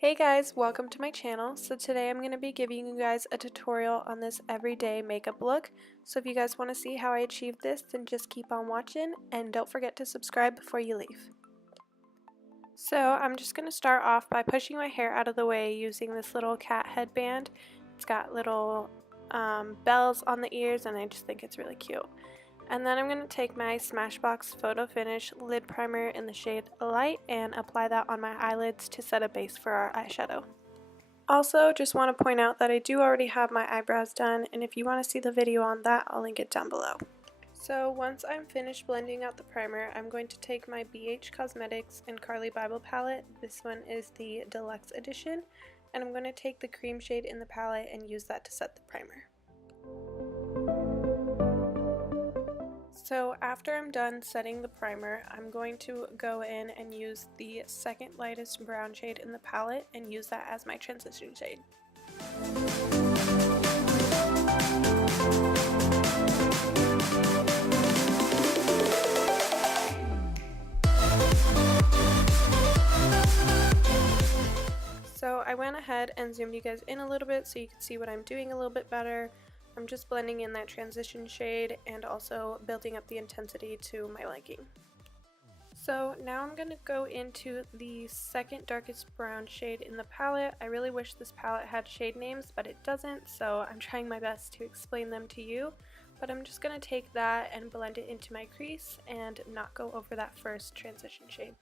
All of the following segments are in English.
Hey guys, welcome to my channel. So today I'm going to be giving you guys a tutorial on this everyday makeup look. So if you guys want to see how I achieved this, then just keep on watching and don't forget to subscribe before you leave. So I'm just going to start off by pushing my hair out of the way using this little cat headband. It's got little bells on the ears and I just think it's really cute. And then I'm going to take my Smashbox Photo Finish Lid Primer in the shade Light and apply that on my eyelids to set a base for our eyeshadow. Also, just want to point out that I do already have my eyebrows done, and if you want to see the video on that, I'll link it down below. So once I'm finished blending out the primer, I'm going to take my BH Cosmetics and Carli Bybel palette. This one is the Deluxe edition, and I'm going to take the cream shade in the palette and use that to set the primer. So after I'm done setting the primer, I'm going to go in and use the second lightest brown shade in the palette and use that as my transition shade. So I went ahead and zoomed you guys in a little bit so you can see what I'm doing a little bit better. I'm just blending in that transition shade and also building up the intensity to my liking. So now I'm going to go into the second darkest brown shade in the palette. I really wish this palette had shade names, but it doesn't, so I'm trying my best to explain them to you. But I'm just going to take that and blend it into my crease and not go over that first transition shade.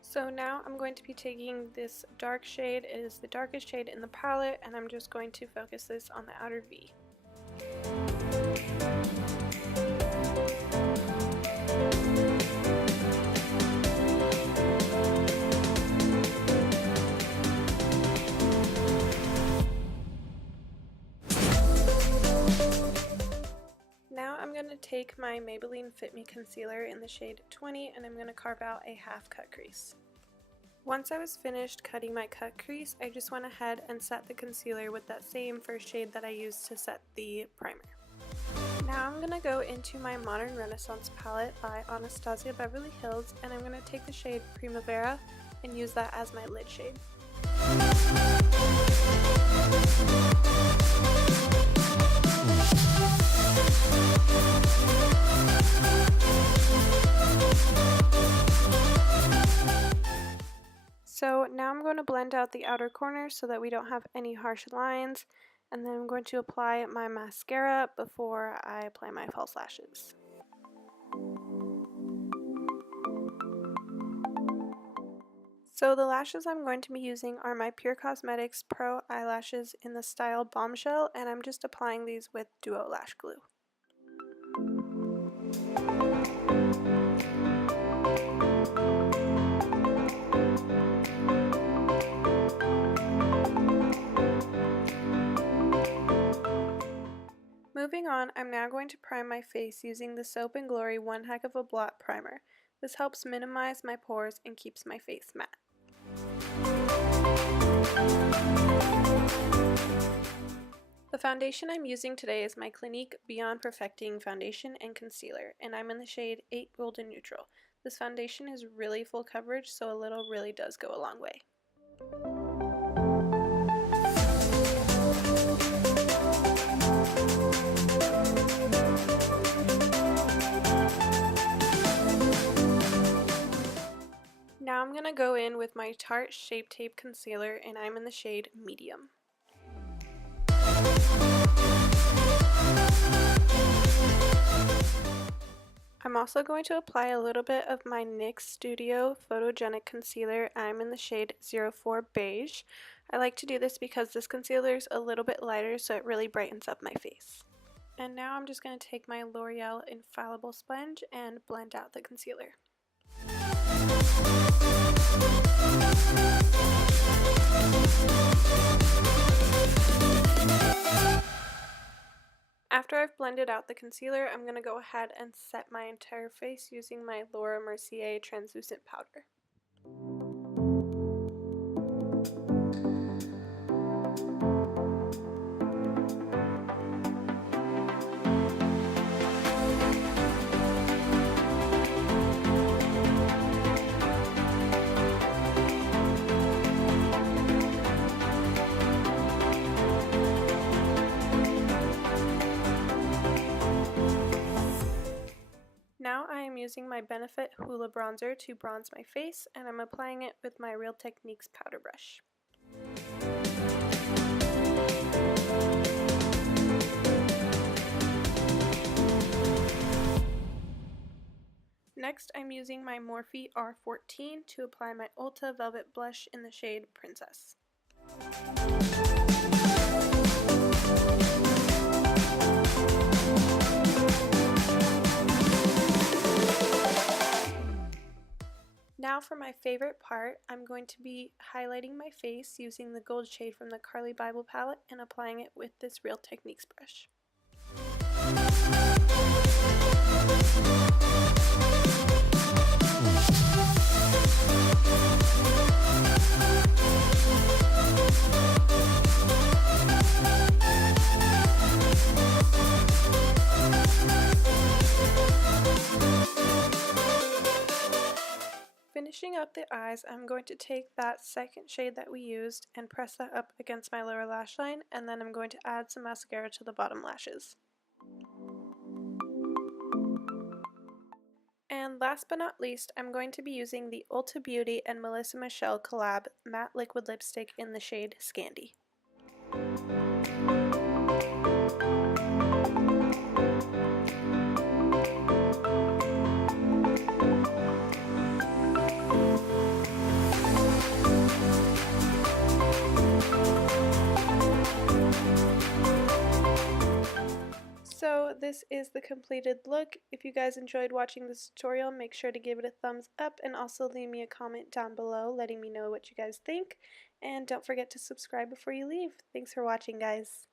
So now I'm going to be taking this dark shade. It is the darkest shade in the palette, and I'm just going to focus this on the outer V. Now I'm going to take my Maybelline Fit Me Concealer in the shade 20 and I'm going to carve out a half cut crease. Once I was finished cutting my cut crease, I just went ahead and set the concealer with that same first shade that I used to set the primer. Now I'm going to go into my Modern Renaissance palette by Anastasia Beverly Hills and I'm going to take the shade Primavera and use that as my lid shade. So now I'm going to blend out the outer corners so that we don't have any harsh lines, and then I'm going to apply my mascara before I apply my false lashes. So the lashes I'm going to be using are my Pure Cosmetics Pro Eyelashes in the style Bombshell, and I'm just applying these with Duo Lash Glue. Moving on, I'm now going to prime my face using the Soap & Glory One Heck of a Blot Primer. This helps minimize my pores and keeps my face matte. The foundation I'm using today is my Clinique Beyond Perfecting Foundation and Concealer, and I'm in the shade 8 Golden Neutral. This foundation is really full coverage, so a little really does go a long way. Now I'm going to go in with my Tarte Shape Tape Concealer and I'm in the shade Medium. I'm also going to apply a little bit of my NYX Studio Photogenic Concealer. I'm in the shade 04 Beige. I like to do this because this concealer is a little bit lighter so it really brightens up my face. And now I'm just going to take my L'Oreal Infallible Sponge and blend out the concealer. After I've blended out the concealer, I'm going to go ahead and set my entire face using my Mercier translucent powder. Now I am using my Benefit Hoola bronzer to bronze my face, and I'm applying it with my Real Techniques powder brush. Next, I'm using my Morphe R14 to apply my Ulta Velvet Blush in the shade Princess. Now for my favorite part, I'm going to be highlighting my face using the gold shade from the Carli Bybel palette and applying it with this Real Techniques brush. Finishing up the eyes, I'm going to take that second shade that we used and press that up against my lower lash line, and then I'm going to add some mascara to the bottom lashes. And last but not least, I'm going to be using the Ulta Beauty and Melissa Michelle collab matte liquid lipstick in the shade Scandy. So this is the completed look. If you guys enjoyed watching this tutorial, make sure to give it a thumbs up and also leave me a comment down below letting me know what you guys think. And don't forget to subscribe before you leave. Thanks for watching, guys.